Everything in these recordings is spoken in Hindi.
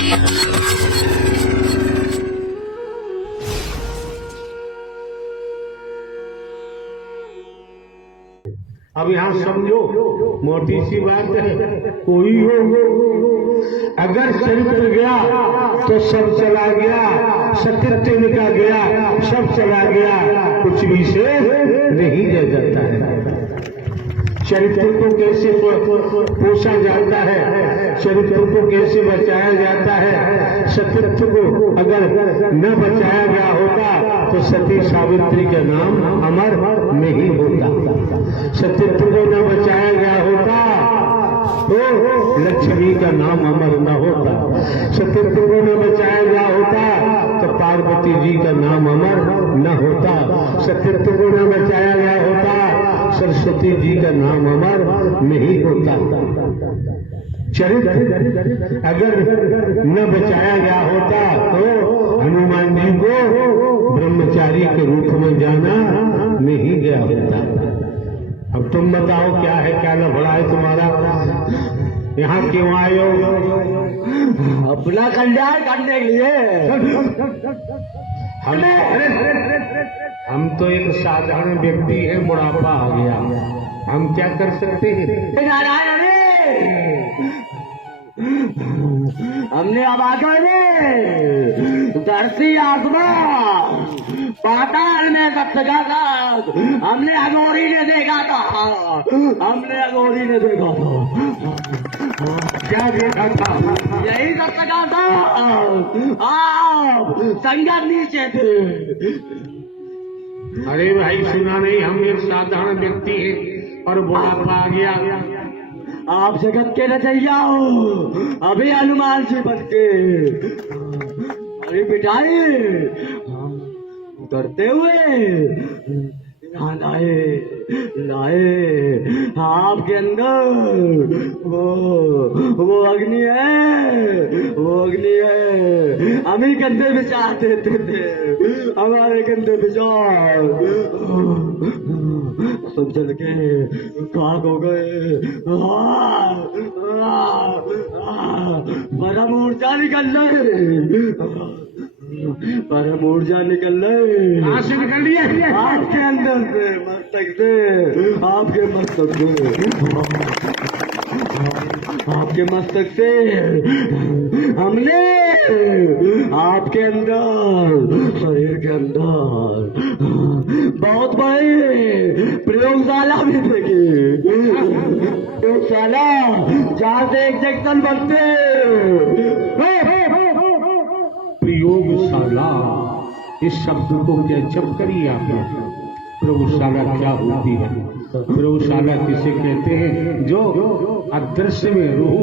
अब यहाँ समझो, मोटी सी बात है, कोई हो अगर चरित्र गया तो सब चला गया, सत्यत्व का गया सब चला गया, कुछ भी से नहीं रह जाता है। चरित्र को कैसे पोषा जाता है, चरित्र को कैसे बचाया जाता है। सत्यत्व को अगर न बचाया गया होता तो सती सावित्री का नाम अमर नहीं होता। सत्यत्व को न बचाया गया होता तो लक्ष्मी का नाम अमर न होता। सत्यत्व को न बचाया गया होता तो पार्वती जी का नाम अमर न होता। सत्यत्व को न बचाया गया होता सरस्वती जी का नाम अमर नहीं होता। चरित्र अगर न बचाया गया होता तो हनुमान जी को ब्रह्मचारी के रूप में जाना नहीं गया होता। अब तुम बताओ क्या है, क्या लफड़ा है तुम्हारा, यहाँ क्यों आए हो? अपना कल्याण करने के लिए। हम तो एक साधारण व्यक्ति हैं, बुढ़ापा आ गया, हम क्या कर सकते हैं? नारायण हमने अब आकर धरती आत्मा पाताल में सप्तका था, हमने अघोरी ने देखा था, हमने अघोरी ने देखा था। क्या देखा था? यही सप्तका था, आप संगत नीचे थे। अरे भाई सुना नहीं, हम एक साधारण व्यक्ति हैं और बुढ़ापा आ गया। आप जगत के रचैया हो, अभी हनुमान जी बन के अरे बिठाए उतरते हुए लाए आपके अंदर वो अग्नि है, वो अग्नि है। हम ही कंधे बिछा देते थे, हमारे कंधे बिछा सब जल के खाक हो गए। परम ऊर्जा निकल रहे, परम ऊर्जा निकल रही। कहाँ से निकल रही है? आपके अंदर से, मस्तक से, आपके मस्तक से, आपके मस्तक से हमने आपके अंदर, शरीर के अंदर बहुत बड़े प्रयोगशाला भी देखी। प्रयोगशाला जहाँ से एक जंक्शन बनते। प्रयोगशाला इस शब्द को क्या जब करिए आपने? प्रयोगशाला क्या होती है? प्रयोगशाला किसे कहते हैं? जो अदृश्य में रूह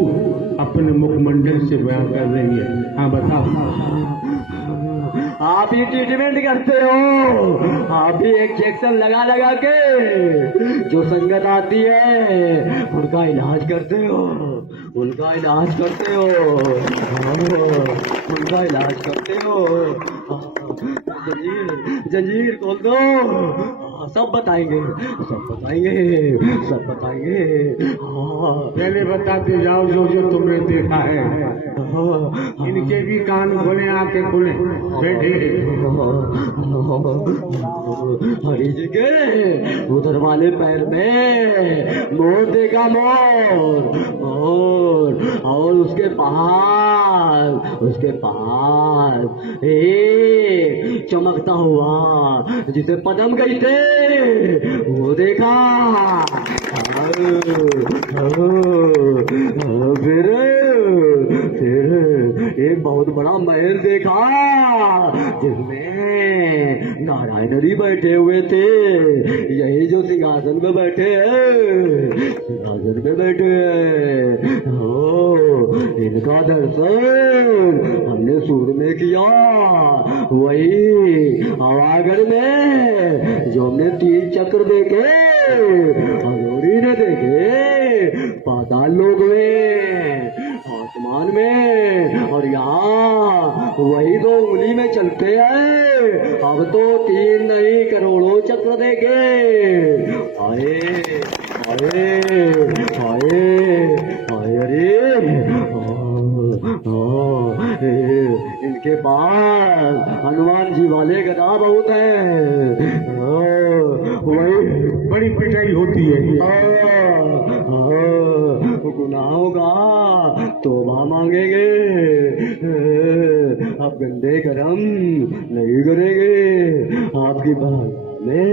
अपने मुखमंडल से बयान कर रही है। हाँ बताओ। आप ही ट्रीटमेंट करते हो, आप भी एक इंजेक्शन लगा लगा के जो संगत आती है उनका इलाज करते हो, उनका इलाज करते हो, उनका इलाज करते हो। जंजीर खोल दो, सब बताएंगे, सब बताएंगे, सब बताएंगे। पहले बताते जाओ जो जो तुमने देखा है। इनके भी कान खुले, आंखें खुले, बैठे। हरी जी के उधर वाले पैर में मोर देखा, मोर, और उसके पास, उसके पास एक चमकता हुआ जिसे पदम कहते वो देखा। फिर एक बहुत बड़ा महल देखा जिसमें नारायण जी बैठे हुए थे, यही जो सिंहासन पे बैठे हैं, सिंहासन पे बैठे हैं। इनका दर्शन हमने सूर में किया, वही आवागढ़ में जो हमने 3 चक्र देखे, हजूरी ने देखे, पाताल लोक में, आसमान में, और यहाँ वही 2 उंगली में चलते हैं। अब तो 3 नहीं करोड़ों चक्र देखे। आए आए आए आए, अरे उसके पास हनुमान जी वाले गदा बहुत है। वही बड़ी पिटाई होती है। गुनाहों का तौबा मांगेंगे, आप गंदे कर्म नहीं करेंगे। आपकी बात में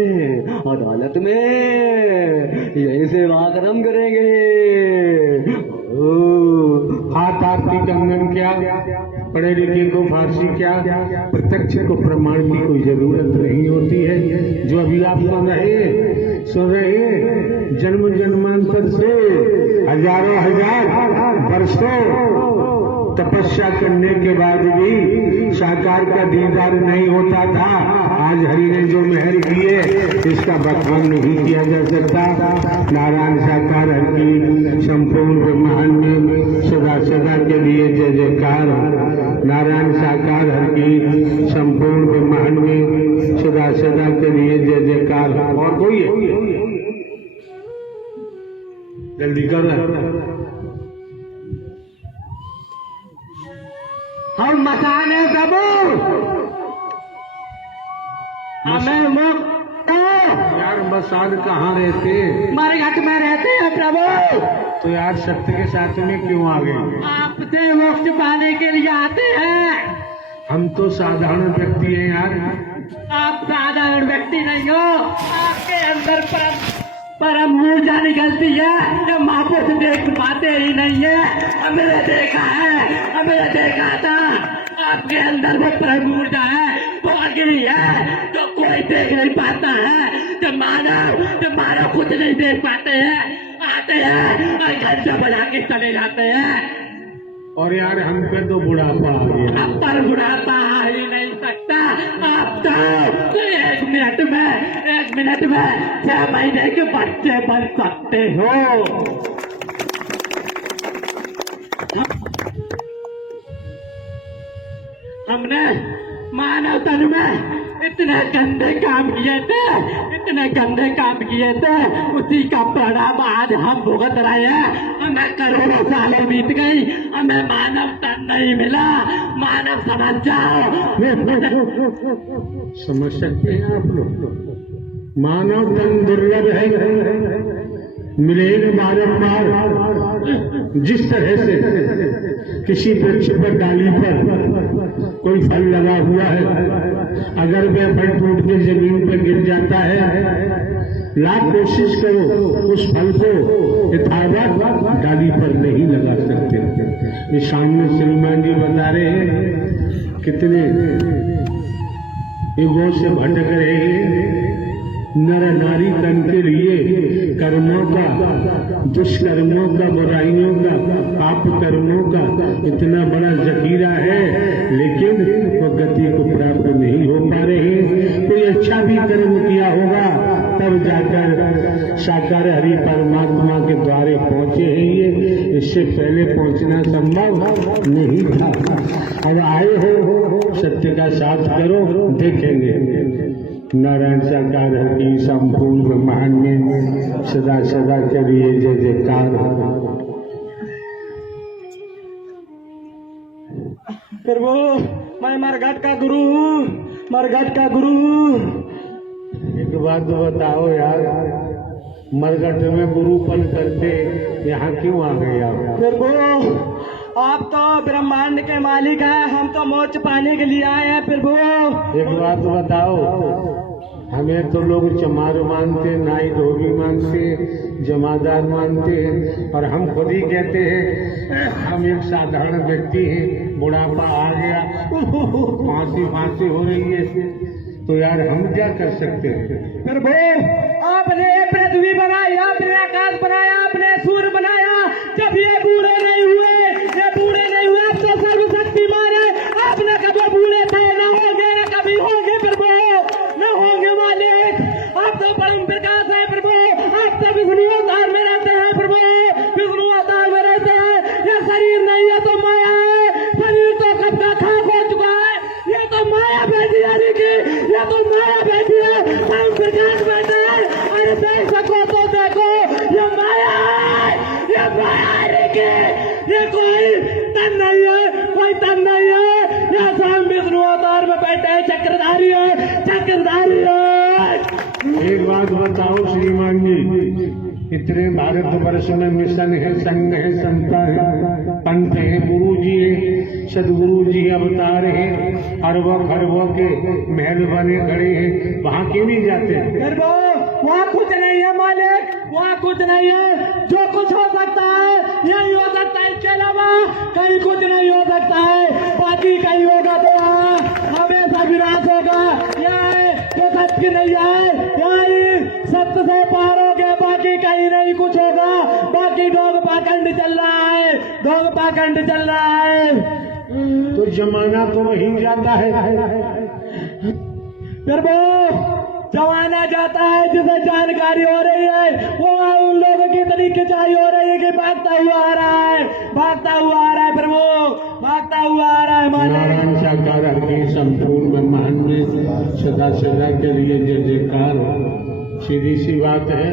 अदालत में यही सेवा कर्म करेंगे। हाथ आरती कंगन क्या, पढ़े लिखे को फांसी क्या, प्रत्यक्ष को प्रमाण की कोई जरूरत नहीं होती है। जो अभी आप सुन रहे जन्म जन्मांतर से हजारों हजार वर्षों तपस्या करने के बाद भी साकार का दीदार नहीं होता था। आज हरि ने जो मेहर की है इसका बखान नहीं किया जा सकता। नारायण साकार हर की संपूर्ण ब्रह्मांड में सदा सदा के लिए जय जयकार। नारायण साकार हर की संपूर्ण ब्रह्मांड में सदा सदा के लिए जय जयकार। और कोई है? जल्दी करो। हम मकाने प्रभु, हमें मुक्त यार मसान कहाँ रहते? मरघट में रहते हैं प्रभु। तो यार सत्य के साथ में क्यों आ गए? आपसे मोक्ष पाने के लिए आते हैं। हम तो साधारण व्यक्ति हैं यार। आप साधारण व्यक्ति नहीं हो, आपके अंदर परम ऊर्जा निकलती है जो महापुरुष देख पाते ही नहीं है। हमने देखा है, हमने देखा था आपके अंदर में परम ऊर्जा है, वो अग्नि है जो कोई देख नहीं पाता है। जो मानव खुद नहीं देख पाते हैं, आते हैं और घर से बना के चले जाते हैं। और यार हम पे तो बुढ़ापा आ गया। अब पर बुढ़ापा आ ही नहीं सकता। आप तो एक मिनट में 6 महीने के बच्चे बन सकते हो। हमने मानव तन में इतने गंदे काम किए थे, उसी का परिणाम आज हम भुगत रहे हैं। हमें करोड़ों सालों बीत गई, हमें मानव तन नहीं मिला। मानव समझ जाओ। समझ सकते हैं आप लोग? मानव तन दुर्लभ है, मिलेगा बारंबार। जिस तरह से किसी वृक्ष पर डाली पर कोई फल लगा हुआ है, अगर वह फल टूट के जमीन पर गिर जाता है, लाख कोशिश करो उस फल को यथावत डाली पर नहीं लगा सकते। ये सामने सलमान जी बता रहे हैं कितने युगों से भटक रहे हैं। नर नारी तन के लिए कर्मों का, दुष्कर्मों का, बुराइयों का, पाप कर्मों का इतना बड़ा जखीरा है, लेकिन वो गति को प्राप्त नहीं हो पा रहे। कोई अच्छा भी कर्म किया होगा तब जाकर साकार हरि परमात्मा के द्वारे पहुंचे हैं ये। इससे पहले पहुंचना संभव नहीं था। अब आए हो, सत्य का साथ करो, देखेंगे। नारायण साकार हरि की संपूर्ण ब्रह्मांड में सदा सदा के लिए जय जयकार। प्रभु मैं मरघट का गुरु हूँ, मरघट का गुरु। एक बात तो बताओ यार, मरघट में गुरुपन करते यहाँ क्यों आ गए आप? प्रभु आप तो ब्रह्मांड के मालिक हैं, हम तो मोक्ष पाने के लिए आए हैं प्रभु। एक बात बताओ, हमें तो लोग चमार मानते, नाई धोबी मानते, जमादार मानते हैं, और हम खुद ही कहते हैं हम एक साधारण व्यक्ति हैं। बुढ़ापा आ गया, फांसी हो रही है, तो यार हम क्या कर सकते हैं? प्रभु आपने पृथ्वी बनाई, आपने आकाश बनाया, आपने सूर्य बनाया, जब ये बूढ़े नहीं हुए आप तो सर्वशक्तिमान है। आपने कभी बूढ़े थे, न होंगे, न कभी होंगे प्रभु, न होंगे मालिक। आप तो परम प्रकाश है प्रभु, आप तो विष्णु अवतार में रहते हैं प्रभु, विष्णु अवतार में रहते हैं। ये शरीर नहीं है तो माया है, शरीर तो कब का खाक हो चुका है। ये तो माया बैठी है की, ये तो माया बैठी है, परम प्रकाश बैठे है। अरे देख सको तो देखो, ये माया है, ये माया है की, ये कोई तन नहीं है, कोई तन नहीं है। ये बेटे चक्रधारी हो, चक्रधारी हो। एक बात बताओ श्रीमान जी, इतने भारतवर्ष में मिशन है, संघ है, संस्था है, पंथ है, गुरु जी है, सदगुरु जी अवतार है, अरबों खरबों के महल बने खड़े हैं, वहाँ क्यों नहीं जाते? वहाँ कुछ नहीं है मालिक, वहाँ कुछ नहीं है। जो कुछ हो सकता है यही हो सकता है, इसके अलावा कहीं कुछ नहीं हो सकता है। बाकी कहीं होगा तो वहाँ हमेशा विनाश होगा। ये सत्य नहीं है, यही सत्य से पार हो गया, बाकी कहीं नहीं कुछ होगा। बाकी डोग पाखंड चल रहा है, डोग पाखंड चल रहा है। तो जमाना तो वहीं जाता है। फिर वो जमाना जाता है जिसे जानकारी हो रही है, वो उन लोगों की इतनी खिंचाई हो रही है कि भागता हुआ आ रहा है, भागता हुआ आ रहा है, फिर वो भागता हुआ आ रहा है। नारायण साकार के संपूर्ण ब्रह्मांड में सदा सदा के लिए जय जयकार। सीधी सी बात है,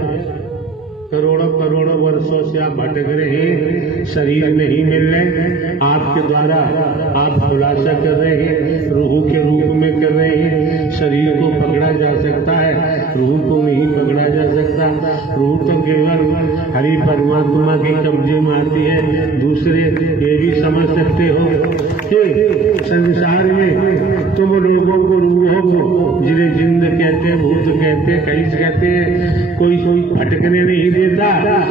करोड़ों करोड़ों वर्षों से आप भटक रहे हैं, शरीर नहीं मिल रहे, आपके द्वारा आप खुलासा कर रहे हैं, रूह के रूप में कर रहे हैं। शरीर को पकड़ा जा सकता है, रूह को नहीं पकड़ा जा सकता। रूह तो केवल हरि परमात्मा के कब्जे में आती है। दूसरे ये भी समझ सकते हो कि संसार में तुम लोगों को, रूहों को, जिन्हें जिंद कहते हैं, भूत कहते हैं, कहीं कहते हैं, कोई भटकने नहीं देता।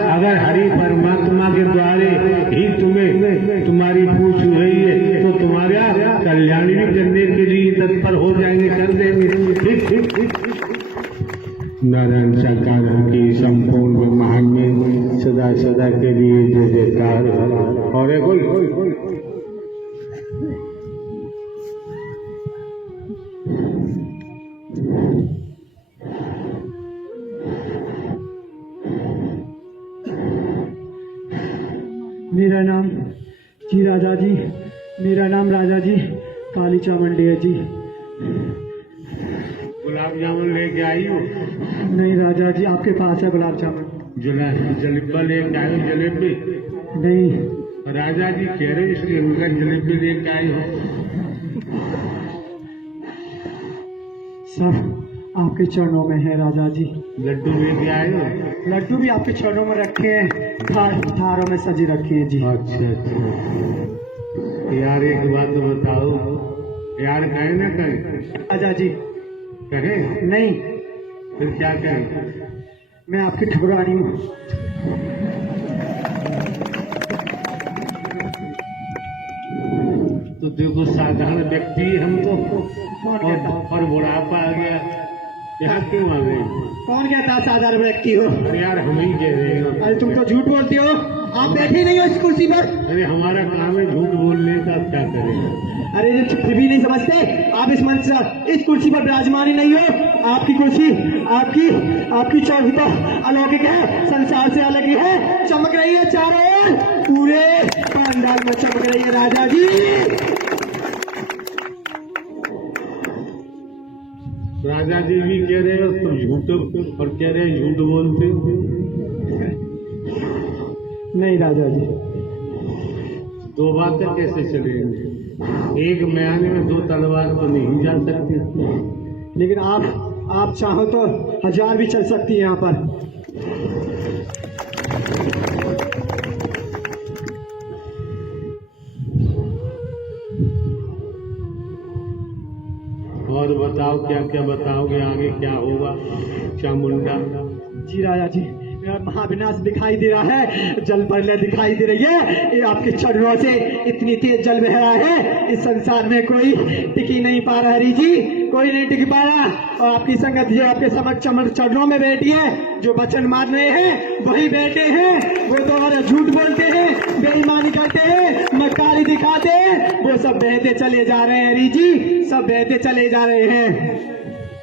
अगर हरि परमात्मा के द्वारे ही तुम्हें तुम्हारी पूछ हुई है तो तुम्हारा कल्याण भी करने के लिए तत्पर हो जाएंगे, कर देंगे। नारायण साकार की संपूर्ण ब्रह्मांड में सदा सदा के लिए जय जयकार। और मेरा नाम जी राजा जी, मेरा नाम राजा जी काली चामुंडी है जी। गुलाब जामुन लेके आई हो? नहीं राजा जी, आपके पास है गुलाब जामुन। जलेबा लेके आई हो? जलेबी नहीं राजा जी कह रहे इसलिए उनका जलेबी लेके आई हो। सब आपके चरणों में है राजा जी। लड्डू लेके आए हो? लड्डू भी आपके चरणों में रखे हैं, थारों में सजी रखी है जी। अच्छा अच्छा यार, एक बात तो बताओ यार, कहे ना कहे? राजा जी कहे नहीं, फिर क्या कहे? मैं आपकी ठुकरानी हूँ। तो देखो साधारण व्यक्ति हम तो, और बुढ़ापा आ गया, यहाँ क्यों आ गए? कौन कहता साधारण व्यक्ति हो? अरे यार हम ही कह रहे हैं। अरे तुम तो झूठ बोलते हो, आप बैठे नहीं हो इस कुर्सी पर। अरे हमारा काम है झूठ बोलने का, क्या करें? अरे जो फिर भी नहीं समझते, आप इस मंच इस कुर्सी पर विराजमान ही नहीं हो। आपकी कुर्सी, आपकी चौकी तो अलौकिक है, संसार से अलग ही है, चमक रही है चारों ओर, पूरे पंडाल में चमक रही है राजा जी। राजा जी भी कह रहे हो तुम झूठ, और कह रहे झूठ बोलते हो। नहीं राजा जी, दो बातें कैसे चलेंगे? एक म्यान में दो तलवार तो नहीं जा सकती। लेकिन आप चाहो तो 1000 भी चल सकती है यहाँ पर। और बताओ क्या क्या बताओगे, आगे क्या होगा? चामुंडा जी राजा जी, महाविनाश दिखाई दे रहा है, जल प्रलय दिखाई दे रही है। ये आपके चरणों से इतनी तेज जल बह रहा है, इस संसार में कोई टिकी नहीं पा रहा हरी जी, कोई नहीं टिक पा रहा। और आपकी संगत जो आपके समक्ष चरणों में बैठी है, जो वचन मार रहे हैं वही बैठे हैं, वो तो झूठ बोलते हैं, बेईमानी करते हैं, मक्कारी दिखाते हैं, वो सब बहते चले जा रहे हैं हरी जी, सब बहते चले जा रहे हैं।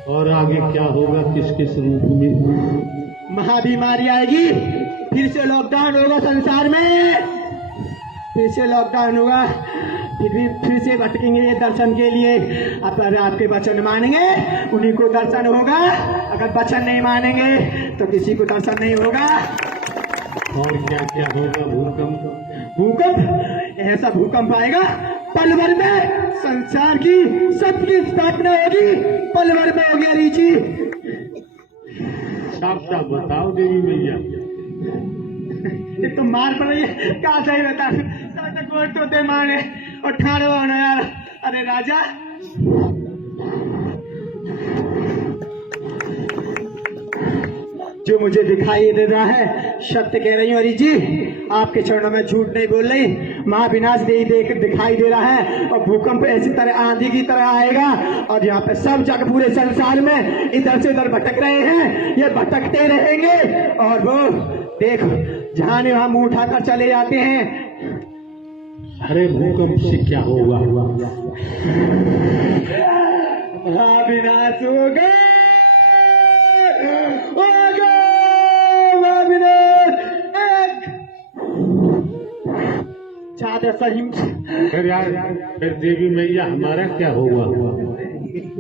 और आगे क्या होगा, किस किस रूप में? महाबीमारी आएगी, फिर से लॉकडाउन होगा संसार में, फिर से लॉकडाउन होगा, फिर से भटकेंगे ये दर्शन के लिए। अगर आपके वचन मानेंगे उन्हीं को दर्शन होगा, अगर वचन नहीं मानेंगे तो किसी को दर्शन नहीं होगा। और क्या क्या होगा? भूकंप भूकंप, ऐसा भूकंप आएगा पल भर में संसार की सबकी स्थापना होगी, पल भर में होगी हरि जी। साफ साफ बताओ देवी मैया। ये तो मार पड़ रही है, कहा सही बता तक गोर तो दे मारे और ठाड़ो होना यार। अरे राजा जो मुझे दिखाई दे रहा है सत्य कह रही हूँ हरि जी, आपके चरणों में झूठ नहीं बोल रही। महाविनाश देख दिखाई दे रहा है और भूकंप ऐसी तरह आंधी की तरह आएगा और यहाँ पे सब जगह पूरे संसार में इधर से उधर भटक रहे हैं, ये भटकते रहेंगे और वो देख जहाँ ने वहां मुंह उठाकर चले जाते हैं। अरे भूकंप से क्या होगा? महाविनाश होगा, चादर सही। फिर यार फिर देवी मैया हमारा क्या होगा?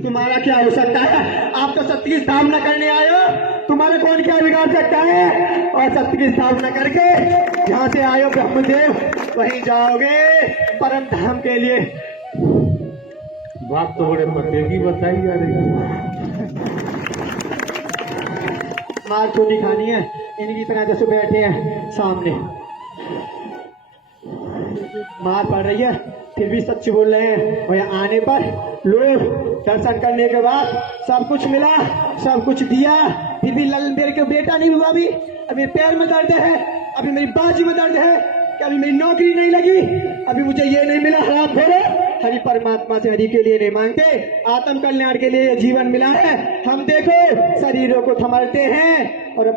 तुम्हारा क्या हो सकता है? आप तो सत्य की स्थापना करने आए हो, तुम्हारा कौन क्या बिगाड़ सकता है? और सत्य की स्थापना करके जहाँ से आए हो ब्रह्मदेव वहीं जाओगे परम धाम के लिए। बात तो बड़े पते की बताई जा रही है। मार तो नहीं खानी है, इनकी तरह जैसे बैठे हैं सामने, मार पड़ रही है फिर भी सच बोल रहे हैं। और यहाँ आने पर लोग दर्शन करने के बाद सब कुछ मिला, सब कुछ दिया, फिर भी मेरे को बेटा नहीं हुआ। अभी पैर में दर्द है, अभी मेरी बाजी में दर्द है, कि अभी मेरी नौकरी नहीं लगी, अभी मुझे ये नहीं मिला। हराम खोरो, हरि परमात्मा से हरि के लिए नहीं मांगते, आत्म कल्याण के लिए जीवन मिला है। हम देखो शरीरों को थमलते हैं और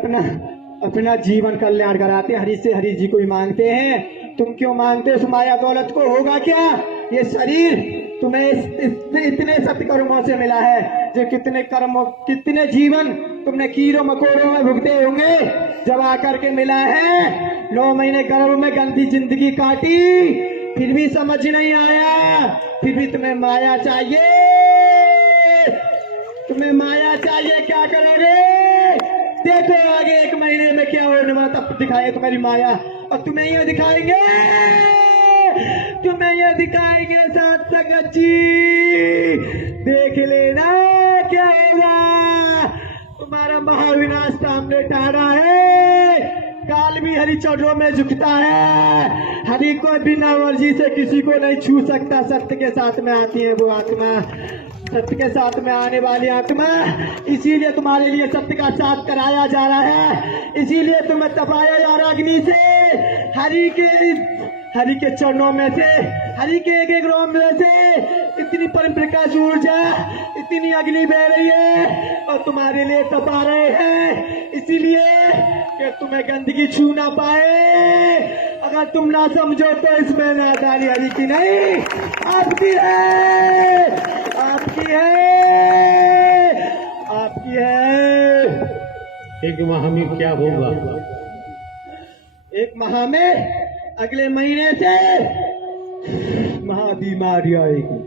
अपना जीवन कल्याण कराते हैं, हरि से हरि जी को ही मांगते हैं। तुम क्यों मांगते हो उस माया दौलत को? होगा क्या? ये शरीर तुम्हें इतने सत्कर्मों से मिला है, जो कितने जीवन तुमने कीड़ों मकोड़ों में भुगते होंगे, जब आकर के मिला है। 9 महीने गर्भ में गंदी जिंदगी काटी, फिर भी समझ नहीं आया, फिर भी तुम्हें माया चाहिए, तुम्हें माया चाहिए। क्या करोगे? देखो आगे 1 महीने में क्या होने वाला, तब दिखाए तुम्हारी माया। और तुम्हें ये दिखाएंगे, तुम्हें ये दिखाएंगे साथ संगत जी, देख लेना क्या होगा। तुम्हारा महाविनाश सामने टाड़ा है। काल भी हरि चरणों में झुकता है, हरि को बिना मर्जी से किसी को नहीं छू सकता। सत्य के साथ में आती है वो आत्मा, सत्य के साथ में आने वाली आत्मा, इसीलिए तुम्हारे लिए सत्य का साथ कराया जा रहा है, इसीलिए तुम्हें तपाया जा रहा अग्नि से। हरि के चरणों में से, हरि के एक रोम में से इतनी परम प्रकाश ऊर्जा, इतनी अग्नि बह रही है और तुम्हारे लिए तपा रहे हैं, इसीलिए कि तुम्हें गंदगी छू ना पाए। अगर तुम ना समझो तो इसमें नादानी हरि की नहीं, आपकी है, आपकी है, आपकी है। 1 माह में क्या होगा? 1 माह में अगले महीने से महाबीमारी आएगी।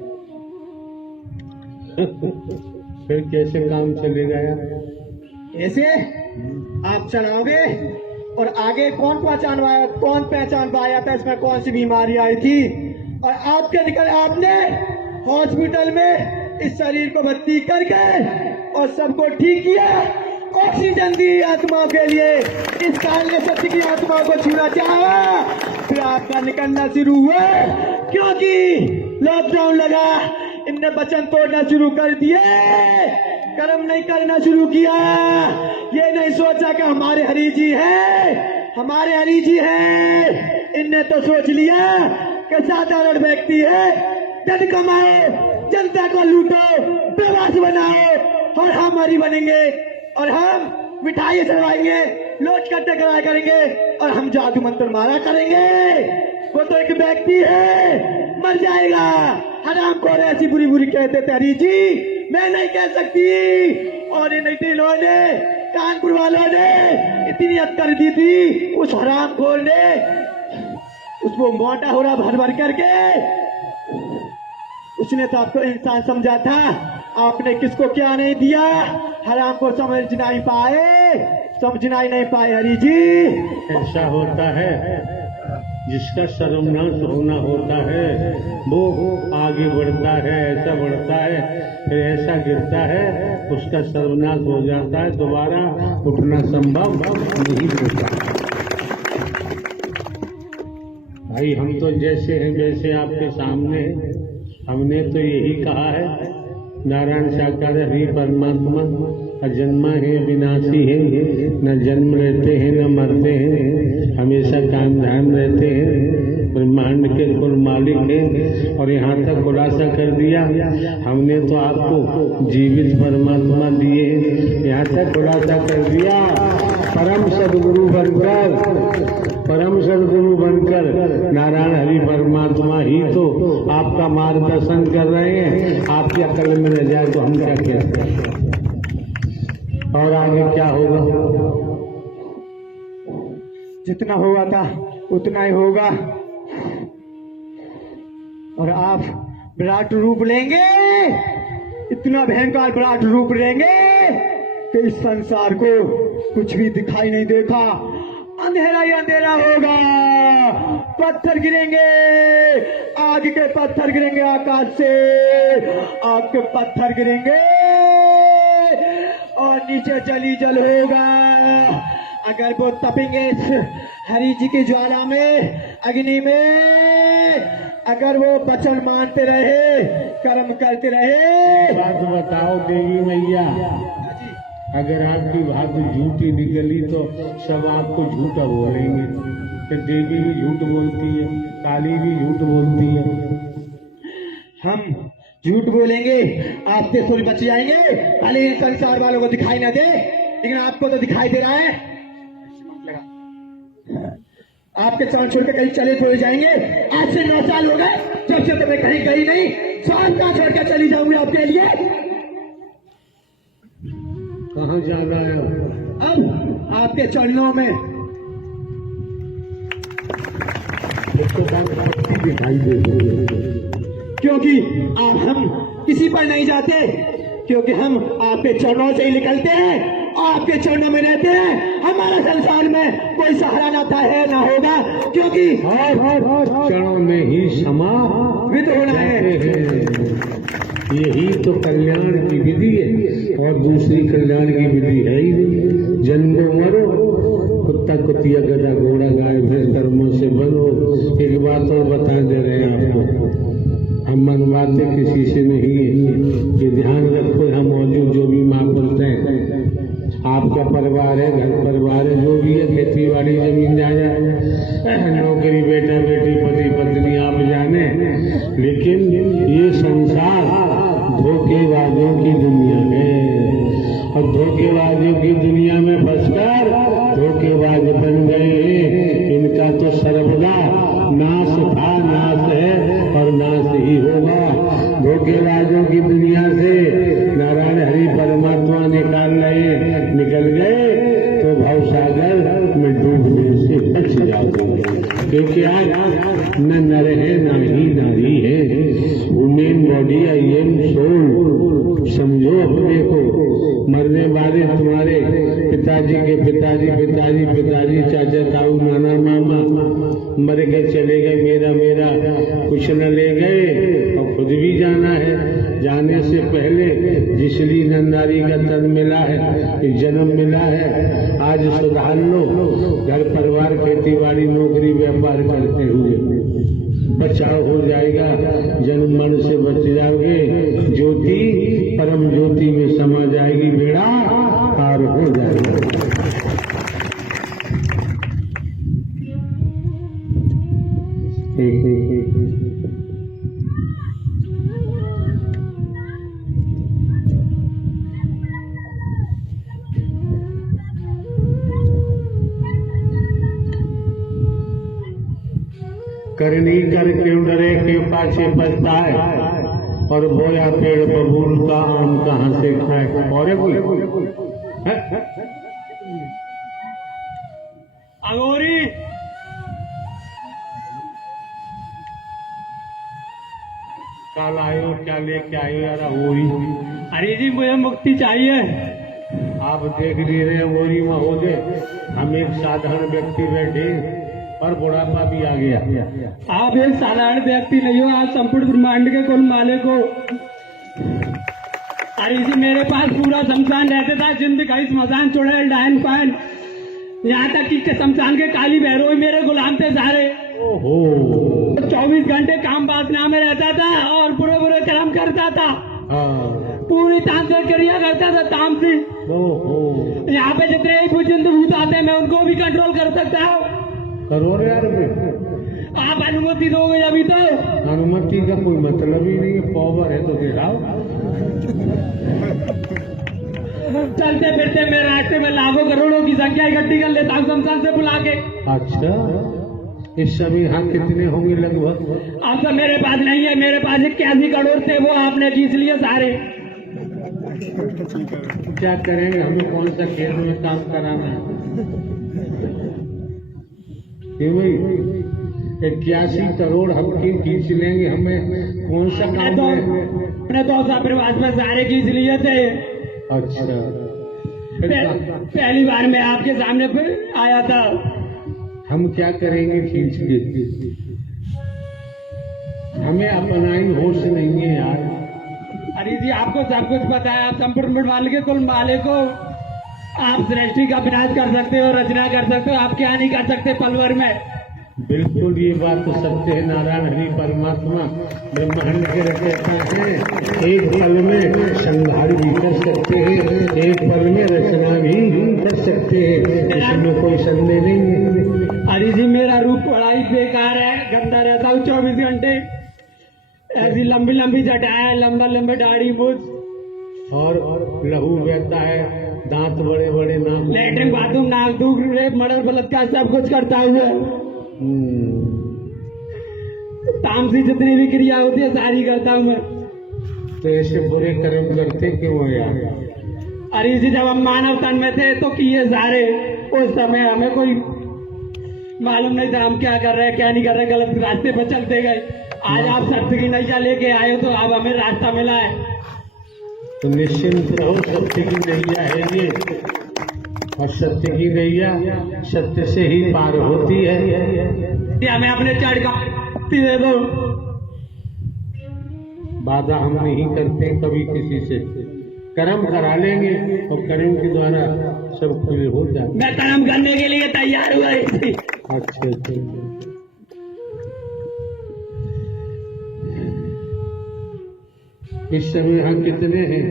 फिर कैसे काम चलेगा यार? ऐसे आप चलाओगे और आगे कौन पहचान पाया था इसमें कौन सी बीमारी आई थी, और आपने हॉस्पिटल में इस शरीर को भर्ती करके और सबको ठीक किया, ऑक्सीजन दी आत्मा के लिए। इस काल ने सत्य की आत्मा को छूना चाहा, फिर आपका निकलना शुरू हुआ, क्योंकि लॉकडाउन लगा, इनने वचन तोड़ना शुरू कर दिए, कर्म नहीं करना शुरू किया। ये नहीं सोचा कि हमारे हरि जी है, हमारे हरि जी है। इनने तो सोच लिया कि साधारण व्यक्ति है, धन कमाओ, जनता को लूटो, प्रवास बनाओ और हम हरि बनेंगे और हम मिठाई चढ़वाएंगे, लोट कट्टे कराया करेंगे और हम जादू मंत्र मारा करेंगे। वो तो एक व्यक्ति है, मर जाएगा। हराम को ऐसी बुरी बुरी कहते थे हरि जी, मैं नहीं कह सकती। और इन्होंने कानपुर वालों ने इतनी हद कर दी थी उस हराम खोर ने, उसको मोटा हो रहा भर भर करके। उसने तो आपको इंसान समझा था, आपने किसको क्या नहीं दिया, हराम को समझ नहीं पाए, समझना ही नहीं पाए हरि जी। ऐसा होता है जिसका सर्वनाश होना होता है वो आगे बढ़ता है, ऐसा बढ़ता है, फिर ऐसा गिरता है, उसका सर्वनाश हो जाता है, दोबारा उठना संभव नहीं होता। भाई हम तो जैसे हैं वैसे आपके सामने, हमने तो यही कहा है, नारायण साकार हरि परमात्मा अजन्मा है, विनाशी है, न जन्म लेते हैं न मरते हैं, हमेशा काम धाम रहते हैं, ब्रह्मांड के कुल मालिक हैं। और यहाँ तक खुलासा कर दिया हमने तो आपको जीवित परमात्मा दिए, यहाँ तक खुलासा कर दिया परम सदगुरु बनकर, परम सदगुरु बनकर नारायण हरि परमात्मा ही तो आपका मार्गदर्शन कर रहे हैं। आपकी अकल में न जाए तो हम क्या कहते हैं, और आगे क्या होगा? जितना हुआ था उतना ही होगा, और आप विराट रूप लेंगे, इतना भयंकर विराट रूप लेंगे कि इस संसार को कुछ भी दिखाई नहीं देगा, अंधेरा ही अंधेरा होगा। पत्थर गिरेंगे, आग के पत्थर गिरेंगे, आकाश से आग के पत्थर गिरेंगे और नीचे जली जल होगा। अगर वो तपेंगे इस हरि जी की ज्वाला में, अग्नि में, अगर वो वचन मानते रहे, कर्म करते रहे। बात बताओ देवी मैया, अगर आपकी बात झूठी निकली तो सब आपको झूठा बोलेंगे कि देवी भी झूठ बोलती है, काली भी झूठ बोलती है। हम झूठ बोलेंगे, आपसे सुर बच जाएंगे, भले ही संसार वालों को दिखाई ना दे, लेकिन आपको तो दिखाई दे रहा है। आपके चांद छोड़ के कहीं चले छोड़ जाएंगे। आज से 9 साल हो गए जब से तुम्हें कहीं गई नहीं, चांद का छोड़ के चली जाऊंगी आपके लिए। कहाँ जाना है? अब आपके चरणों में दिखाई दे, क्योंकि आप हम किसी पर नहीं जाते, क्योंकि हम आपके चरणों से ही निकलते हैं, आपके चरणों में रहते हैं। हमारा संसार में कोई सहारा ना था, है ना होगा, क्योंकि चरणों में ही समाहित होना है। यही तो कल्याण की विधि है, और दूसरी कल्याण की विधि है ही नहीं। जन्मो मरो, कुत्ता कुतिया गधा घोड़ा गाय भैंस कर्मों से बनो। एक बात और बता दे रहे हैं आपको, हम मनवाते किसी से नहीं है, ये ध्यान रखो। हम मौजूद जो भी महापुरुष हैं, आपका परिवार है, घर परिवार है, जो भी है, खेती बाड़ी जमीन जायदाद, नौकरी, बेटा बेटी, पति पत्नी, आप जाने, लेकिन ये संसार धोखेबाजों की दुनिया है, और धोखेबाजों की दुनिया में फंसकर धोखेबाज बन गए हैं। इनका तो सर्वदा नाश था, नाश है और नाश ही होगा। धोखेबाजों की दुनिया से नारायण हरि परमात्मा निकल गए तो भवसागर में डूबने से बच जाओगे, क्योंकि आज न नर है न ही नारी है, women body I am soul. समझो अपने को। मरने वाले तुम्हारे पिताजी के पिताजी पिताजी पिताजी, चाचा ताऊ नाना मामा मर गए, चले गए, मेरा कुछ न ले गए, और खुद भी जाना है। जाने से पहले जिसली नंदारी का तन मिला है, जन्म मिला है, आज सुधार लो। घर परिवार, खेती बाड़ी, नौकरी, व्यापार करते हुए बचाव हो जाएगा, जन्म मरण से बच जाओगे, ज्योति परम ज्योति में समा जाएगी, बेड़ा पार हो जाएगा। करनी कर क्यों डरे, क्यों पाछे पछताए, और बोया पेड़ बबूल का आम कहाँ से खाए। और कोई अगोरी कल आयो, क्या लेके आयो यार? अगोरी, अरे जी मुझे मुक्ति चाहिए। आप देख नहीं रहे अगोरी महोदय, हम एक साधारण व्यक्ति बैठे और बुढ़ापा भी आ गया। आप एक साधारण व्यक्ति नहीं हो, आप संपूर्ण ब्रह्मांड के कुल मालिक हो। अरे जी मेरे पास पूरा शमशान रहता था, जिंदगी स्मशान चुड़ैल डायन पान, यहाँ तक कि शमशान के काली भैरव ही मेरे गुलाम थे सारे। ओहो 24 घंटे काम वासना में रहता था और बुरे बुरे कर्म करता था, हाँ पूरी तांत्रिक क्रिया करता था तामसिक। ओहो यहाँ पे जितने ही पूजिंद भूत आते हैं मैं उनको भी कंट्रोल कर सकता हूँ। करोड़ यार आप अनुमति दोगे अभी तो? अनुमति का कोई मतलब ही नहीं है, पावर है तो दिखाओ। चलते फिरते मैं रास्ते में लाखों करोड़ों की संख्या इकट्ठी कर लेता हूँ शमशान से बुला के। अच्छा इस समय यहाँ कितने होंगे लगभग? अब तो मेरे पास नहीं है, मेरे पास 81 करोड़ थे, वो आपने खींच लिए सारे। क्या करेंगे, हमें कौन सा खेत में काम कराना है? क्यों भाई 81 करोड़ हम क्यों खींच लेंगे, हमें कौन सा काम है? अपने तो प्रवास में सारे खींच लिए थे। अच्छा पहली बार मैं आपके सामने पे आया था। हम क्या करेंगे खींच के, हमें अपना ही होश नहीं है यार। अरे जी आपको सब कुछ पता है, आप संपूर्ण ब्रह्मांड के कुल मालिक हो। आप सृष्टि का विनाश कर सकते हो, रचना कर सकते हो, आप क्या नहीं कर सकते पल भर में। बिल्कुल ये बात तो सत्य है। नारायण हरि परमात्मा ब्रह्मांड के रचयिता हैं, एक पल में संहार भी कर सकते हैं, एक पल में रचना भी कर सकते हैं, इसमें कोई संदेह नहीं है। अरे जी मेरा रूप बड़ा ही बेकार है, गंदा रहता हूँ 24 घंटे, ऐसी लंबी लंबी जटाएं, लंबा लंबा दाढ़ी मूछ और लहू बहता है, दांत बड़े बड़े, नाक लेटरिन बाथरूम नाक दूध रेप मर्डर बलात्कार सब कुछ करता हूँ मैं। तामसी जितनी भी क्रिया होती है सारी करता हूँ मैं। तो ऐसे बुरे कर्म करते क्यों हो यार? अरे जी जब हम मानव तन में थे तो किए सारे, उस समय हमें कोई मालूम नहीं था हम क्या कर रहे हैं क्या नहीं कर रहे, गलत रास्ते पर चलते गए। आज आप सत्य की नैया लेके आए हो तो अब हमें रास्ता मिला है। तो निश्चिंत रहो, सत्य की नैया है ये, और सत्य की नैया सत्य से ही पार होती है। हमें अपने चढ़ का दे दो। वादा हम नहीं करते कभी किसी से, कर्म करा लेंगे और कर्म के द्वारा सब कुछ हो जाए। मैं कर्म करने के लिए तैयार हुआ। अच्छा अच्छा इस समय हम कितने हैं?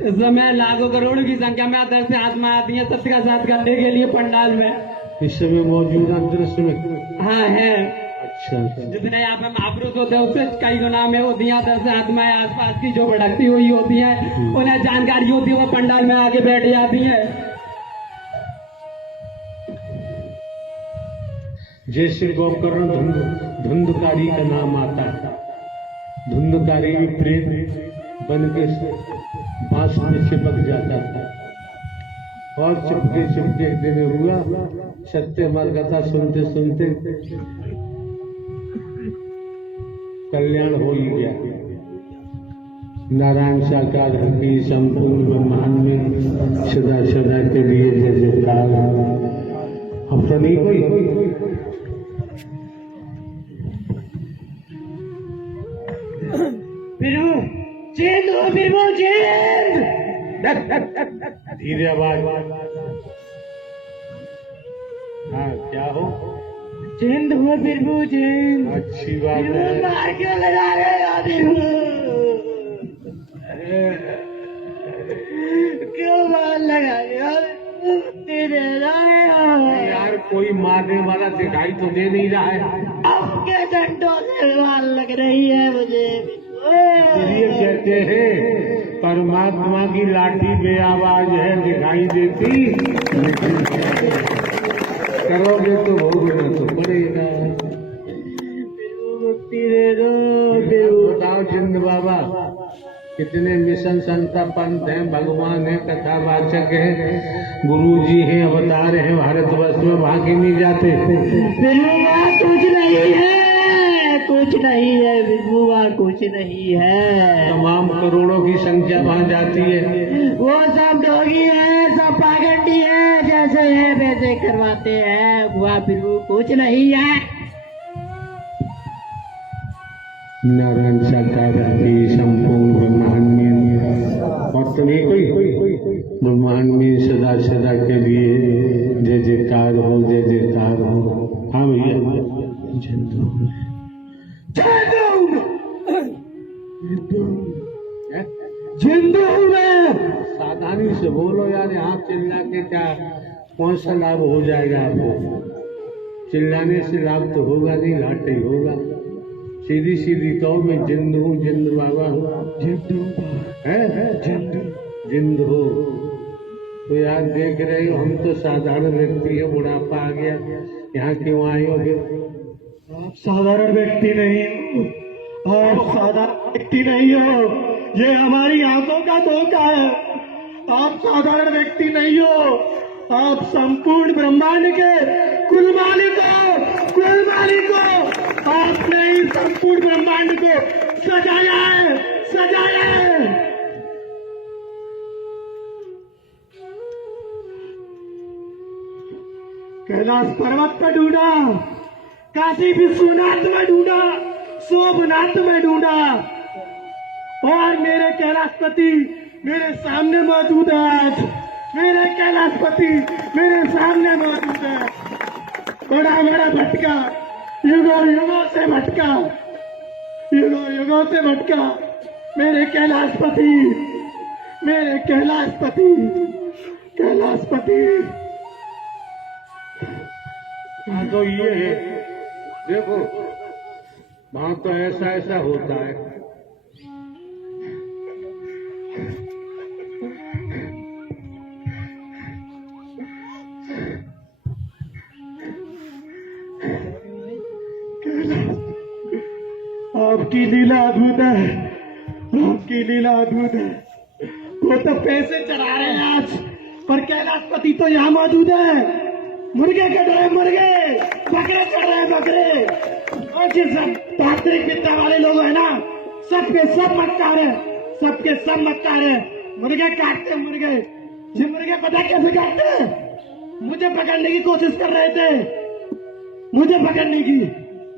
इस समय लाखों करोड़ की संख्या में आदर से आत्मा आती है सत्य का साथ करने के लिए पंडाल में। इस समय मौजूदा दृश्य में? हाँ है। अच्छा जितने यहाँ पे महापुरुष होते हैं उससे कई गुना में होती है दस आत्माएं आसपास की जो भटकती हुई होती है, उन्हें जानकारी होती है, वो पंडाल में आके बैठ जाती है। जैसे गोकर्ण धुंधकारी का नाम आता है, धुंधकारी भी प्रेत बन के बांस में चिपक जाता था, और चुपके चुपके दिन हुआ सत्य मर कथा सुनते सुनते कल्याण हो ही गया। नारायण साकार की संपूर्ण ब्रह्मांड में सदा सदा के लिए जय जयकार। अब तो नहीं कोई धीरे आवाज। हाँ क्या हो? जिंद हो बिरबू जिंद। अच्छी बात है। मार क्यों लगा रहे हो बिरबू? क्यों मार लगा रहे हो? तेरे यार कोई मारने वाला दिखाई तो दे नहीं रहा है। अब के डंडों से मार लग रही है मुझे। इसलिए कहते हैं परमात्मा की लाठी बेआवाज है, दिखाई देती करोगे तो भोगना तो पड़ेगा। बताओ जिंद बाबा कितने मिशन संता पंथ हैं, भगवान है, कथावाचक है, गुरु जी हैं, अवतार हैं, भारतवर्ष में भागे नहीं जाते। कुछ नहीं है, कुछ नहीं है विभुआ, कुछ नहीं है। तमाम करोड़ों की संख्या वहाँ जाती है। वो सब डोगी है, सब पागंडी है, जैसे जैसे है वैसे करवाते हैं, हुआ फिर वो कुछ नहीं है। नारायण साकार संपूर्ण ब्रह्मांड में और तुम्हें कोई ब्रह्मांड में सदा सदा के लिए जय जयकार हो, जय जयकार हो। हाँ भैया, जिंदू में सावधानी से बोलो यार, यहाँ चिल्ला के क्या कौन सा लाभ हो जाएगा आपको? चिल्लाने से लाभ तो होगा नहीं, घाटा ही होगा। सीधी सीधी कहो मैं जिंद हूँ, जिंद बाबा हूँ, जिंद हो। तो यार देख रहे हो, हम तो साधारण व्यक्ति है, बुढ़ापा आ गया, यहाँ क्यों आए हो? आप साधारण व्यक्ति नहीं हो, आप साधारण व्यक्ति नहीं हो, ये हमारी आंखों का धोखा है। आप साधारण व्यक्ति नहीं हो, आप संपूर्ण ब्रह्मांड के कुल मालिक हो, कुल मालिक हो। आपने ही संपूर्ण ब्रह्मांड को सजाया है, सजाया है। कैलाश पर्वत पर ढूंढा, काशी विश्वनाथ में ढूंढा, सोमनाथ में ढूंढा, और मेरे कैलाशपति मेरे सामने मौजूद है। आज मेरे कैलाशपति मेरे सामने मौजूद है। बड़ा बड़ा भटका, युगों युगों से भटका, युगों युगों से भटका, मेरे कैलाशपति, मेरे कैलाशपति, कैलाशपति। हाँ तो ये है, देखो वहां तो ऐसा ऐसा होता है। आपकी लीला अद्भुत है, आपकी लीला अद्भुत है। वो तो पैसे चढ़ा रहे हैं आज, पर कैलाशपति तो यहाँ मौजूद है। मुर्गे कट रहे, मुर्गे, बकरे चढ़ रहे हैं, बकरे। और जिस सब तांत्रिक विद्या वाले लोग हैं ना, सबके सब मक्कार है, सबके सब मक्कार है। मुर्गे काटते हैं, मुर्गे। ये मुर्गे पता कैसे काटते हैं? मुझे पकड़ने की कोशिश कर रहे थे, मुझे पकड़ने की।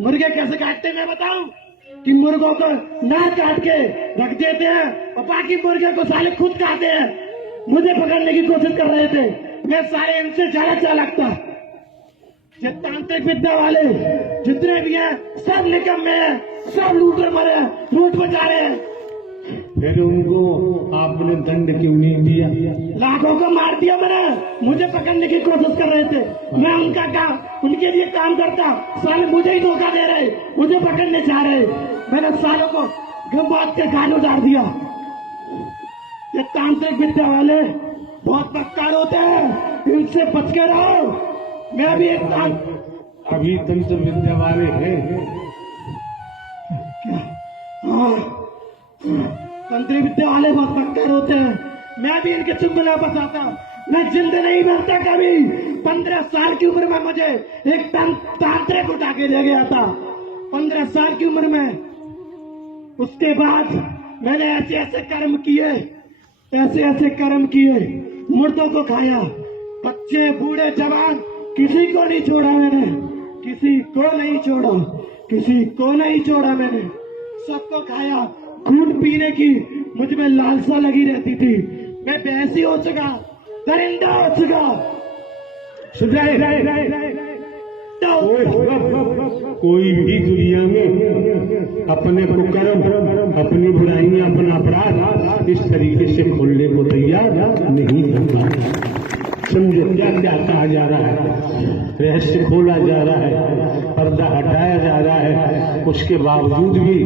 मुर्गे कैसे काटते हैं मैं बताऊं? कि मुर्गों को ना काट के रख देते हैं और बाकी मुर्गे को साले खुद खाते हैं। मुझे पकड़ने की कोशिश कर रहे थे, मैं सारे इनसे ज्यादा चालाक था। ये तांत्रिक विद्या वाले जितने भी हैं सब निकम्मे हैं, सब लूट मरे हैं, लूट बचा रहे हैं। फिर उनको आपने दंड क्यों नहीं दिया? लाखों को मार दिया मैंने, मुझे पकड़ने की कोशिश कर रहे थे। मैं उनका काम, उनके लिए काम करता, साले मुझे ही धोखा दे रहे, मुझे पकड़ने चाह रहे। मैंने सालों को गंबात के गाल उतार दिया। ये तांत्रिक विद्या वाले बहुत मक्कार होते हैं, इनसे बच के रहो। मैं भी एक अभी तंत्र विद्या वाले हैं। हाँ, तंत्री विद्या वाले बहुत मक्कार होते हैं। मैं भी इनके चुंगल फंसाता, मैं जिंद नहीं मरता कभी। 15 साल की उम्र में मुझे एक तांत्रिक उठा के ले गया था, 15 साल की उम्र में। उसके बाद मैंने ऐसे ऐसे कर्म किए, ऐसे ऐसे कर्म किए, मुर्दों को खाया, बच्चे बूढ़े जवान किसी को नहीं छोड़ा मैंने, किसी को नहीं छोड़ा, किसी को नहीं छोड़ा मैंने, सबको खाया। खून पीने की मुझ में लालसा लगी रहती थी। मैं भैंसी हो चुका, दरिंदा हो चुका। कोई भी दुनिया में अपने कुकर्म, अपनी बुराइयां, अपना अपराध इस तरीके से खोलने को तैयार नहीं होता। समझो क्या क्या कहा जा रहा है, रहस्य खोला जा रहा है, पर्दा हटाया जा रहा है। उसके बावजूद भी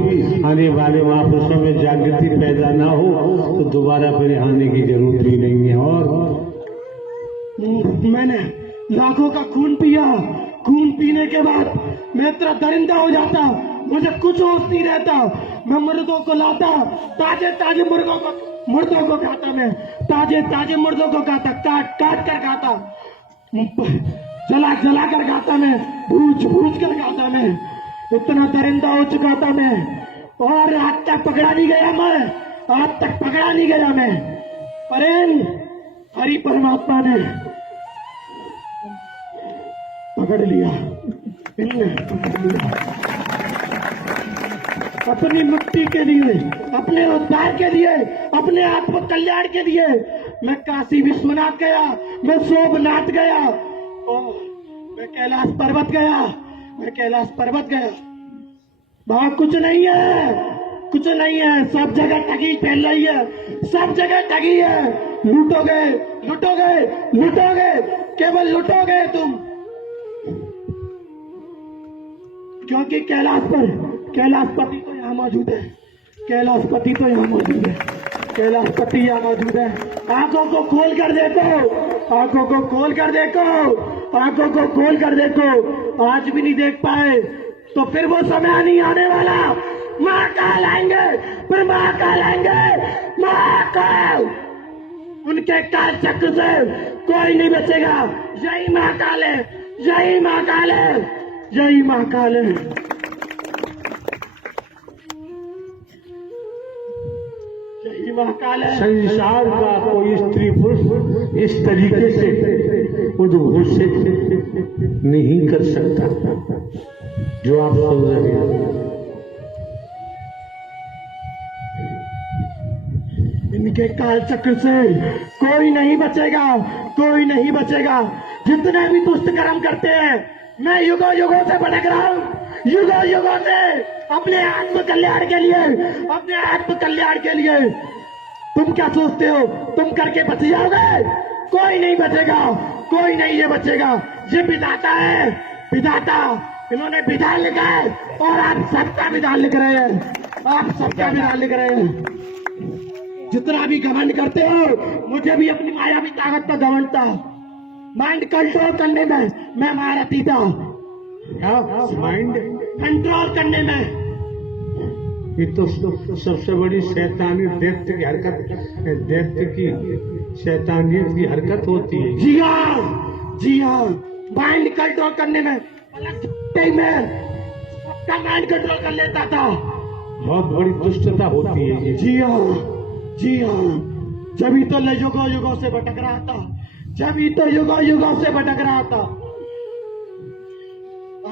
आने वाले महापुरुषों में जागृति पैदा ना हो तो दोबारा फिर आने की जरूरत भी नहीं है। और मैंने लाखों का खून पिया, खून पीने के बाद मैं इतना दरिंदा हो जाता, मुझे कुछ होश नहीं रहता। मैं मुर्दों को लाता, ताजे ताजे मुर्दों को खाता, मैं ताजे ताजे मुर्दों को खाता, काट काट कर खाता, जला जला कर खाता, मैं भूज भूज कर खाता। मैं इतना दरिंदा हो चुका था मैं, और आज तक पकड़ा नहीं गया मैं, आज तक पकड़ा नहीं गया मैं। पर हरि परमात्मा ने पकड़ लिया, इनने पकड़ लिया। अपनी मुक्ति के लिए, अपने उद्धार के लिए, अपने आत्म कल्याण के लिए मैं काशी विश्वनाथ गया, मैं सोमनाथ गया, और मैं कैलाश पर्वत गया, मैं कैलाश पर्वत गया। वहां कुछ नहीं है, कुछ नहीं है, सब जगह ठगी फैल रही है, सब जगह ठगी है। लूटोगे, लूटोगे, लूटोगे, केवल लूटोगे तुम, क्योंकि कैलाशपति तो यहाँ मौजूद है, कैलाशपति तो यहाँ मौजूद है, कैलाशपति यहाँ मौजूद है। आंखों को खोल कर देखो, आंखों को खोल कर देखो, आंखों को खोल कर देखो। आज भी नहीं देख पाए तो फिर वो समय नहीं आने वाला। महाकाल आएंगे, फिर महाकाल आएंगे, महाकाल। उनके काल चक्र से कोई नहीं बचेगा। यही महाकाल है, यही महाकाल है, यही महाकाल है। यही महाकाल है। संसार का कोई स्त्री पुरुष इस तरीके से उद्घोषित नहीं कर सकता जो आप सुन रहे हैं। इनके काल चक्र से कोई नहीं बचेगा, कोई नहीं बचेगा। जितने भी दुष्ट कर्म करते हैं, मैं युगों युगों से भटक रहा हूँ, युगों युगों से, अपने आत्म कल्याण के लिए, अपने आत्म कल्याण के लिए। तुम क्या सोचते हो तुम करके बच जाओगे? कोई नहीं बचेगा, कोई नहीं ये बचेगा। ये विधाता है, विधाता। इन्होंने विधान लिखा है और आप सबका विधान लिख रहे हैं, आप सबका विधान लिख रहे हैं। जितना भी घमंड करते हो, मुझे भी अपनी मायावी ताकत का घमंड था। माइंड कंट्रोल करने में मैं महारथी था। माइंड कंट्रोल करने में ये तो सबसे बड़ी शैतानी दैत्य की हरकत, दैत्य की शैतानियत की हरकत होती है। जी हाँ, जी हाँ। माइंड कंट्रोल करने में मैं सबका माइंड कंट्रोल कर लेता था। बहुत बड़ी दुष्टता होती है ये। जी हाँ, जी हाँ। जब ही तो युगों युगों से भटक रहा था, जब ही तो युगों युगों से भटक रहा था।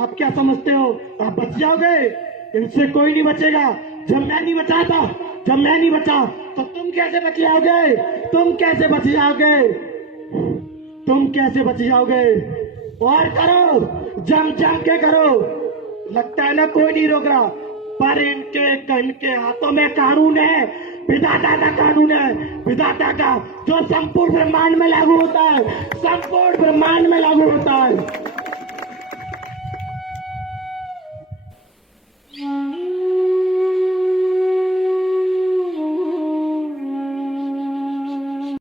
आप क्या समझते हो आप बच जाओगे? इनसे कोई नहीं बचेगा। जब मैं नहीं बचा था, जब मैं नहीं बचा तो तुम कैसे बच जाओगे? तुम कैसे बच जाओगे? तुम कैसे बच जाओगे? और करो, जम जम के करो। लगता है ना कोई नहीं रोक रहा, पर इनके हाथों में कानून है, विधाता का कानून है, विधाता का, जो संपूर्ण ब्रह्मांड में लागू होता है, संपूर्ण ब्रह्मांड में लागू होता है।